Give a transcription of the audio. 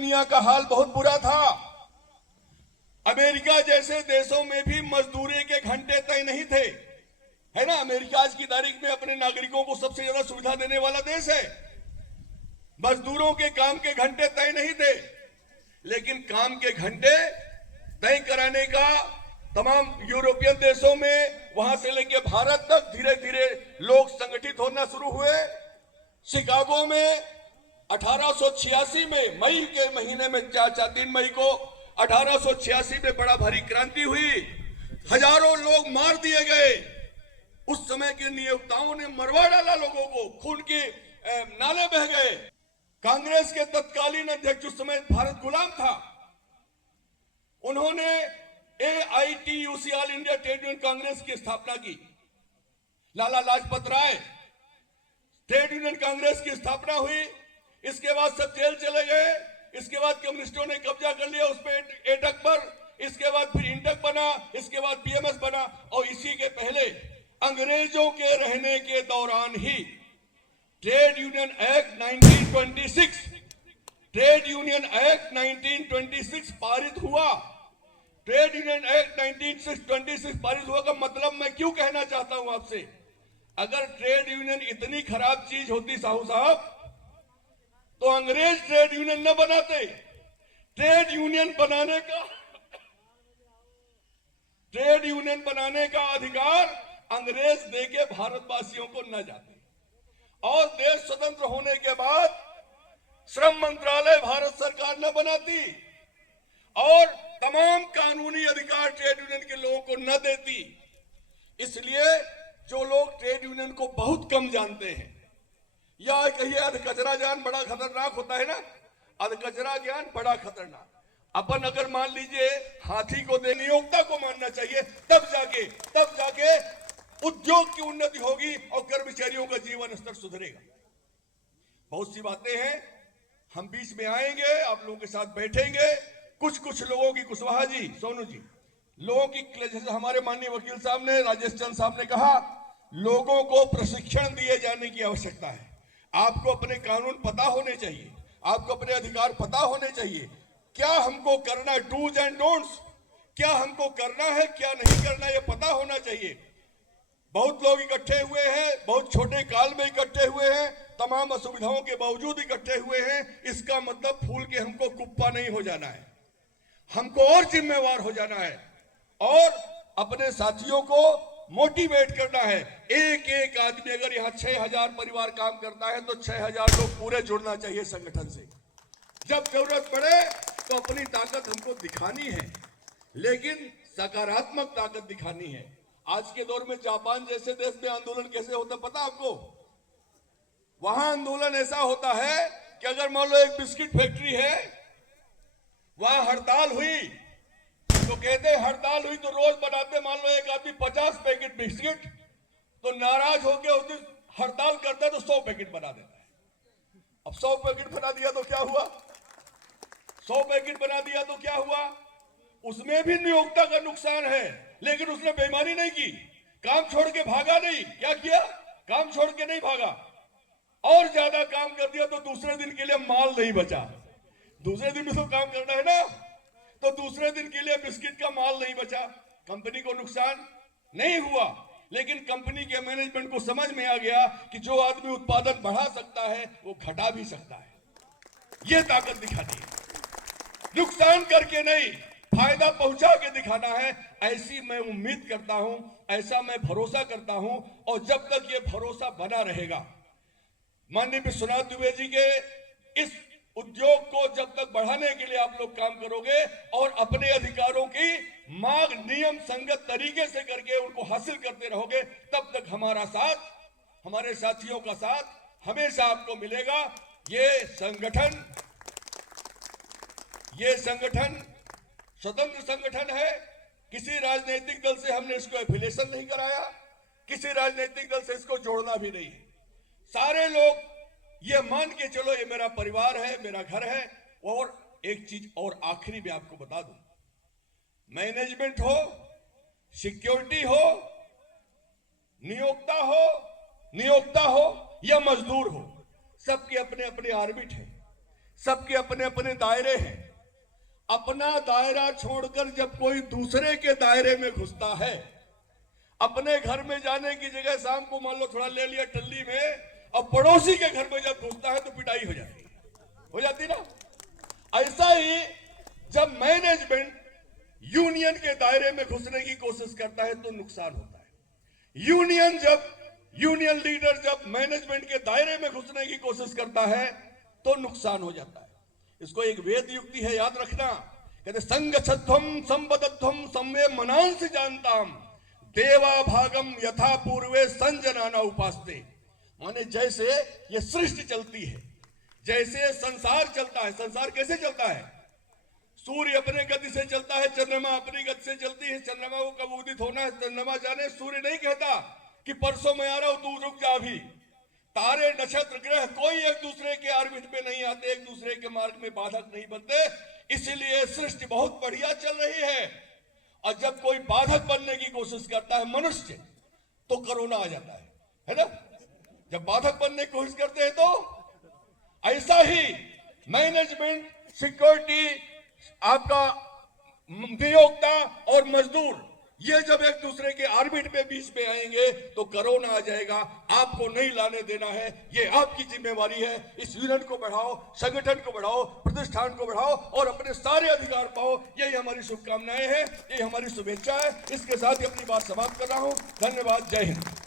दुनिया का हाल बहुत बुरा था। अमेरिका जैसे देशों में भी मजदूरी के घंटे तय नहीं थे, है ना। अमेरिका आज की तारीख में अपने नागरिकों को सबसे ज्यादा सुविधा देने वाला देश है। मजदूरों के काम के घंटे तय नहीं थे, लेकिन काम के घंटे तय कराने का तमाम यूरोपियन देशों में, वहां से लेके भारत तक धीरे धीरे लोग संगठित होना शुरू हुए। शिकागो में 1886 में मई के महीने में 3 मई को 1886 में बड़ा भारी क्रांति हुई। हजारों लोग मार दिए गए। उस समय के नियोक्ताओं ने मरवा डाला लोगों को, खून के नाले बह गए। कांग्रेस के तत्कालीन अध्यक्ष, उस समय भारत गुलाम था, उन्होंने AITUC all India trade union Congress की स्थापना की। लाला लाजपत राय, ट्रेड यूनियन कांग्रेस की स्थापना हुई। इसके बाद सब जेल चले गए। इसके बाद कम्युनिस्टों ने कब्जा कर लिया उस पर, एटक पर। इसके बाद फिर इंटक बना, इसके बाद PMS बना, और इसी के पहले अंग्रेजों के रहने के दौरान ही trade union act 1926 trade union act 1926 पारित हुआ। ट्रेड यूनियन एक्ट 1926 पारित हुआ का मतलब मैं क्यों कहना चाहता हूं आपसे, अगर ट्रेड यूनियन इतनी खराब चीज होती साहू साहब, तो अंग्रेज ट्रेड यूनियन न बनाते। ट्रेड यूनियन बनाने का अधिकार अंग्रेज देके भारतवासियों को न जाते। और देश स्वतंत्र होने के बाद श्रम मंत्रालय भारत सरकार न बनाती और तमाम कानूनी अधिकार ट्रेड यूनियन के लोगों को न देती। इसलिए जो लोग ट्रेड यूनियन को बहुत कम जानते हैं, या कहिए अधकचरा ज्ञान बड़ा खतरनाक होता है ना, अधकचरा ज्ञान बड़ा खतरनाक। अपन अगर मान लीजिए हाथी को दे, नियोक्ता को मानना चाहिए, तब जाके उद्योग की उन्नति होगी और कर्मचारियों का जीवन स्तर सुधरेगा। बहुत सी बातें हैं, हम बीच में आएंगे, आप लोगों के साथ बैठेंगे। कुछ लोगों की, कुशवाहा जी, सोनू जी, लोगों की, जैसे हमारे माननीय वकील साहब ने, राजेश चंद साहब ने कहा, लोगों को प्रशिक्षण दिए जाने की आवश्यकता है। आपको अपने कानून पता होने चाहिए, आपको अपने अधिकार पता होने चाहिए। क्या हमको करना है, डूज एंड डोंट्स, क्या हमको करना है, क्या नहीं करना, यह पता होना चाहिए। बहुत लोग इकट्ठे हुए हैं, बहुत छोटे काल में इकट्ठे हुए हैं, तमाम असुविधाओं के बावजूद इकट्ठे हुए हैं। इसका मतलब फूल के हमको कुप्पा नहीं हो जाना है, हमको और जिम्मेवार हो जाना है और अपने साथियों को मोटिवेट करना है। एक एक आदमी, अगर यहाँ 6000 परिवार काम करता है तो 6000 लोग पूरे जुड़ना चाहिए संगठन से। जब जरूरत पड़े तो अपनी ताकत हमको दिखानी है, लेकिन सकारात्मक ताकत दिखानी है। आज के दौर में जापान जैसे देश में आंदोलन कैसे होता पता आपको? वहां आंदोलन ऐसा होता है कि अगर मान लो एक बिस्किट फैक्ट्री है, वहां हड़ताल हुई तो कहते हैं हड़ताल हुई तो रोज बनाते, मान लो एक आदमी 50 पैकेट बिस्किट, तो नाराज होकर उस दिन हड़ताल करता है तो 100 पैकेट बना देता है। अब 100 पैकेट बना दिया तो क्या हुआ? 100 पैकेट बना दिया तो क्या हुआ? उसमें भी नियोक्ता का नुकसान है, लेकिन उसने बेईमानी नहीं की, काम छोड़ के भागा नहीं। क्या किया? काम छोड़ के नहीं भागा, और ज्यादा काम कर दिया तो दूसरे दिन के लिए माल नहीं बचा। दूसरे दिन भी तो काम करना है ना, तो दूसरे दिन के लिए बिस्किट का माल नहीं बचा। कंपनी को नुकसान नहीं हुआ, लेकिन कंपनी के मैनेजमेंट को समझ में आ गया कि जो आदमी उत्पादन बढ़ा सकता है वो घटा भी सकता है। ये ताकत दिखानी है, नुकसान करके नहीं, फायदा पहुंचा के दिखाना है। ऐसी मैं उम्मीद करता हूं, ऐसा मैं भरोसा करता हूं, और जब तक ये भरोसा बना रहेगा, माननीय विश्वनाथ दुबे जी के इस उद्योग को जब तक बढ़ाने के लिए आप लोग काम करोगे और अपने अधिकारों की मांग नियम संगत तरीके से करके उनको हासिल करते रहोगे, तब तक हमारा साथ, हमारे साथियों का साथ हमेशा आपको मिलेगा। ये संगठन स्वतंत्र संगठन है। किसी राजनीतिक दल से हमने इसको एफिलिएशन नहीं कराया, किसी राजनीतिक दल से इसको जोड़ना भी नहीं है। सारे लोग ये मान के चलो ये मेरा परिवार है, मेरा घर है। और एक चीज और आखिरी में आपको बता दूं, मैनेजमेंट हो, सिक्योरिटी हो, नियोक्ता हो या मजदूर हो, सबके अपने अपने ऑर्बिट है, सबके अपने अपने दायरे हैं। अपना दायरा छोड़कर जब कोई दूसरे के दायरे में घुसता है, अपने घर में जाने की जगह शाम को मान लो थोड़ा ले लिया टल्ली में, और पड़ोसी के घर में जब घुसता है तो पिटाई हो जाती ना। ऐसा ही जब मैनेजमेंट यूनियन के दायरे में घुसने की कोशिश करता है तो नुकसान होता है। यूनियन लीडर जब मैनेजमेंट के दायरे में घुसने की कोशिश करता है तो नुकसान हो जाता है। इसको एक वेद युक्ति है, याद रखना। कहते संगच्छध्वम संबद्धध्वम संवे मनांस जानताम देवा भागम यथा पूर्वे संजनाना उपासते। माने जैसे ये सृष्टि चलती है, जैसे संसार चलता है। संसार कैसे चलता है? सूर्य अपने गति से चलता है, चंद्रमा अपनी गति से चलती है। चंद्रमा को कब उदित होना है चंद्रमा जाने। सूर्य नहीं कहता कि परसों मैं आ रहा हूं तू रुक जा अभी। तारे नक्षत्र ग्रह कोई एक दूसरे के ऑर्बिट में नहीं आते, एक दूसरे के मार्ग में बाधक नहीं बनते। इसीलिए सृष्टि बहुत बढ़िया चल रही है। और जब कोई बाधक बनने की कोशिश करता है मनुष्य, तो कोरोना आ जाता है ना। जब बाधक बनने की कोशिश करते हैं तो ऐसा ही मैनेजमेंट, सिक्योरिटी, आपका नियोक्ता और मजदूर, ये जब एक दूसरे के ऑर्बिट में बीच में आएंगे तो कोरोना आ जाएगा। आपको नहीं लाने देना है, ये आपकी जिम्मेवारी है। इस यूनियन को बढ़ाओ, संगठन को बढ़ाओ, प्रतिष्ठान को बढ़ाओ और अपने सारे अधिकार पाओ। यही हमारी शुभकामनाएं हैं, यही हमारी शुभेच्छा है। इसके साथ ही अपनी बात समाप्त कर रहा हूं। धन्यवाद। जय हिंद।